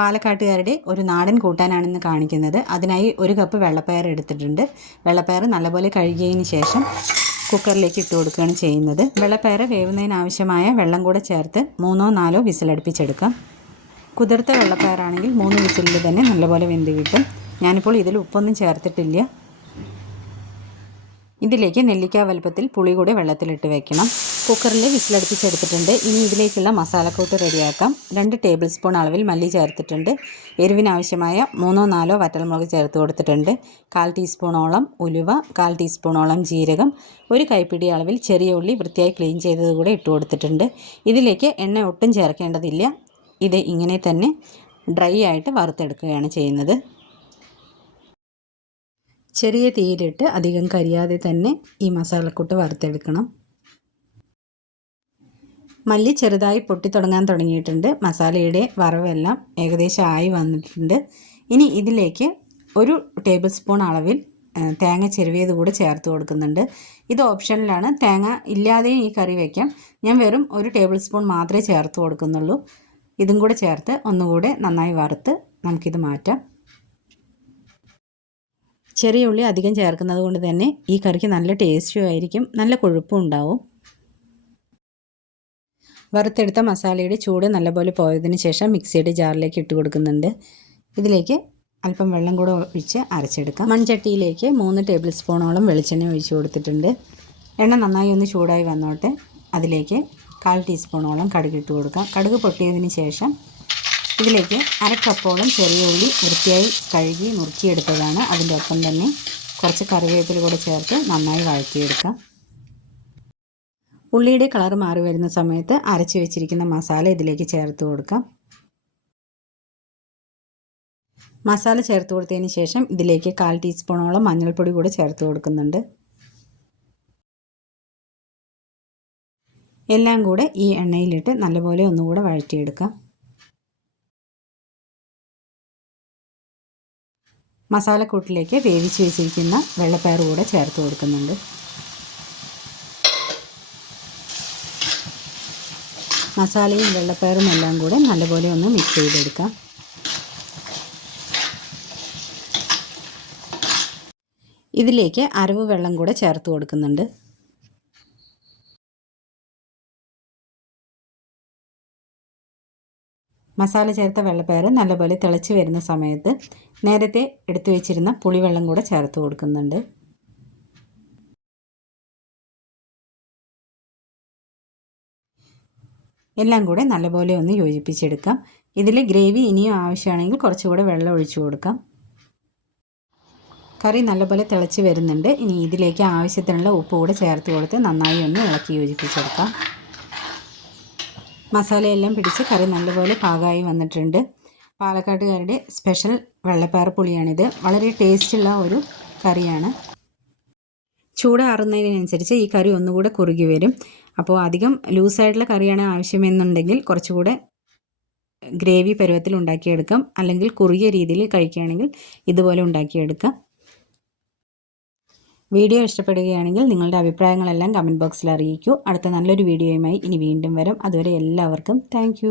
പാലക്കാട്ടുകാരുടെ ഒരു നാടൻ കൂട്ടാനാണെന്ന് കാണിക്കുന്നത്. അതിനായി 1 കപ്പ് വെള്ളപ്പയർ എടുത്തിട്ടുണ്ട്. വെള്ളപ്പയർ നല്ലപോലെ കഴുകിയതിന് ശേഷം കുക്കറിലേക്ക് ഇട്ട് കൊടുക്കുകയാണ് ചെയ്യുന്നത്. വെള്ളപ്പയർ വേവുന്നതിനാവശ്യമായ വെള്ളം കൂടെ ചേർത്ത് 3-4 വിസിലടുപ്പിച്ചെടുക്കാം. കുതിർത്ത വെള്ളപ്പയറാണെങ്കിൽ 3 വിസിലിൽ തന്നെ നല്ലപോലെ വെന്ത് കിട്ടും. ഞാനിപ്പോൾ ഇതിൽ ഉപ്പൊന്നും ചേർത്തിട്ടില്ല. ഇതിലേക്ക് നെല്ലിക്ക വലുപ്പത്തിൽ പുളി കൂടി വെള്ളത്തിലിട്ട് വെക്കണം. കുക്കറിൽ വിസിലടുപ്പിച്ചെടുത്തിട്ടുണ്ട്. ഇനി ഇതിലേക്കുള്ള മസാലക്കൂട്ട് റെഡിയാക്കാം. 2 ടേബിൾ സ്പൂൺ അളവിൽ മല്ലി ചേർത്തിട്ടുണ്ട്. എരിവിനാവശ്യമായ 3-4 വറ്റൽമുളക് ചേർത്ത് കൊടുത്തിട്ടുണ്ട്. 1/4 ടീസ്പൂണോളം ഉലുവ, 1/4 ടീസ്പൂണോളം ജീരകം, 1 കൈപ്പിടി അളവിൽ ചെറിയ ഉള്ളി വൃത്തിയായി ക്ലീൻ ചെയ്തത് കൂടെ ഇട്ട് കൊടുത്തിട്ടുണ്ട്. ഇതിലേക്ക് എണ്ണ ഒട്ടും ചേർക്കേണ്ടതില്ല. ഇത് ഇങ്ങനെ തന്നെ ഡ്രൈ ആയിട്ട് വറുത്തെടുക്കുകയാണ് ചെയ്യുന്നത്. ചെറിയ തീയിലിട്ട് അധികം കരിയാതെ തന്നെ ഈ മസാലക്കൂട്ട് വറുത്തെടുക്കണം. മല്ലി ചെറുതായി പൊട്ടിത്തുടങ്ങാൻ തുടങ്ങിയിട്ടുണ്ട്. മസാലയുടെ വറവെല്ലാം ഏകദേശം ആയി വന്നിട്ടുണ്ട്. ഇനി ഇതിലേക്ക് 1 ടേബിൾ സ്പൂൺ അളവിൽ തേങ്ങ ചിരവിയത് കൂടെ ചേർത്ത് കൊടുക്കുന്നുണ്ട്. ഇത് ഓപ്ഷനിലാണ്. തേങ്ങ ഇല്ലാതെയും ഈ കറി വയ്ക്കാം. ഞാൻ വെറും 1 ടേബിൾ സ്പൂൺ മാത്രമേ ചേർത്ത് കൊടുക്കുന്നുള്ളൂ. ഇതും കൂടെ ചേർത്ത് ഒന്നുകൂടെ നന്നായി വറുത്ത് നമുക്കിത് മാറ്റാം. ചെറിയ ഉള്ളി അധികം ചേർക്കുന്നത് കൊണ്ട് തന്നെ ഈ കറിക്ക് നല്ല ടേസ്റ്റും ആയിരിക്കും, നല്ല കൊഴുപ്പും ഉണ്ടാവും. വറുത്തെടുത്ത മസാലയുടെ ചൂട് നല്ലപോലെ പോയതിന് ശേഷം മിക്സിയുടെ ജാറിലേക്ക് ഇട്ട് കൊടുക്കുന്നുണ്ട്. ഇതിലേക്ക് അല്പം വെള്ളം കൂടെ ഒഴിച്ച് അരച്ചെടുക്കാം. മൺചട്ടിയിലേക്ക് 3 ടേബിൾ സ്പൂണോളം വെളിച്ചെണ്ണ ഒഴിച്ച് കൊടുത്തിട്ടുണ്ട്. എണ്ണ നന്നായി ഒന്ന് ചൂടായി വന്നോട്ടെ. അതിലേക്ക് 1/4 ടീസ്പൂണോളം കടുക് ഇട്ട് കൊടുക്കാം. കടുക് പൊട്ടിയതിന് ശേഷം ഇതിലേക്ക് 1/2 കപ്പോളം ചെറിയ ഉള്ളി വൃത്തിയായി കഴുകി നുറുക്കിയെടുത്തതാണ്. അതിൻ്റെ ഒപ്പം തന്നെ കുറച്ച് കറിവേപ്പില കൂടെ ചേർത്ത് നന്നായി വഴറ്റിയെടുക്കാം. ഉള്ളിയുടെ കളർ മാറി വരുന്ന സമയത്ത് അരച്ച് വെച്ചിരിക്കുന്ന മസാല ഇതിലേക്ക് ചേർത്ത് കൊടുക്കാം. മസാല ചേർത്ത് കൊടുത്തതിന് ശേഷം ഇതിലേക്ക് 1/4 ടീസ്പൂണോളം മഞ്ഞൾപ്പൊടി കൂടെ ചേർത്ത് കൊടുക്കുന്നുണ്ട്. എല്ലാം കൂടെ ഈ എണ്ണയിലിട്ട് നല്ലപോലെ ഒന്നുകൂടെ വഴറ്റിയെടുക്കാം. മസാലക്കൂട്ടിലേക്ക് വേവിച്ച് വെച്ചിരിക്കുന്ന വെള്ളപ്പയർ കൂടെ ചേർത്ത് കൊടുക്കുന്നുണ്ട്. മസാലയും വെള്ളപ്പയറും എല്ലാം കൂടെ നല്ലപോലെ ഒന്ന് മിക്സ് ചെയ്തെടുക്കാം. ഇതിലേക്ക് അരവ് വെള്ളം കൂടെ ചേർത്ത് കൊടുക്കുന്നുണ്ട്. മസാല ചേർത്ത വെള്ളപ്പയർ നല്ലപോലെ തിളച്ച് വരുന്ന സമയത്ത് നേരത്തെ എടുത്തു വെച്ചിരുന്ന പുളിവെള്ളം കൂടെ ചേർത്ത് കൊടുക്കുന്നുണ്ട്. എല്ലാം കൂടെ നല്ലപോലെ ഒന്ന് യോജിപ്പിച്ചെടുക്കാം. ഇതിൽ ഗ്രേവി ഇനിയും ആവശ്യമാണെങ്കിൽ കുറച്ചുകൂടെ വെള്ളം ഒഴിച്ചു കൊടുക്കാം. കറി നല്ലപോലെ തിളച്ച് വരുന്നുണ്ട്. ഇനി ഇതിലേക്ക് ആവശ്യത്തിനുള്ള ഉപ്പ് കൂടെ ചേർത്ത് കൊടുത്ത് നന്നായി ഒന്ന് ഇളക്കി യോജിപ്പിച്ചെടുക്കാം. മസാലയെല്ലാം പിടിച്ച് കറി നല്ലപോലെ പാകമായി വന്നിട്ടുണ്ട്. പാലക്കാട്ടുകാരുടെ സ്പെഷ്യൽ വെള്ളപ്പയർ പുളിയാണിത്. വളരെ ടേസ്റ്റുള്ള ഒരു കറിയാണ്. ചൂടാറുന്നതിനനുസരിച്ച് ഈ കറി ഒന്നുകൂടെ കുറുകി വരും. അപ്പോൾ അധികം ലൂസായിട്ടുള്ള കറിയാണ് ആവശ്യമെന്നുണ്ടെങ്കിൽ കുറച്ചുകൂടെ ഗ്രേവി പരുവത്തിൽ ഉണ്ടാക്കിയെടുക്കാം. അല്ലെങ്കിൽ കുറുകിയ രീതിയിൽ കഴിക്കുകയാണെങ്കിൽ ഇതുപോലെ ഉണ്ടാക്കിയെടുക്കാം. വീഡിയോ ഇഷ്ടപ്പെടുകയാണെങ്കിൽ നിങ്ങളുടെ അഭിപ്രായങ്ങളെല്ലാം കമൻറ്റ് ബോക്സിൽ അറിയിക്കൂ. അടുത്ത നല്ലൊരു വീഡിയോയുമായി ഇനി വീണ്ടും വരാം. അതുവരെ എല്ലാവർക്കും താങ്ക്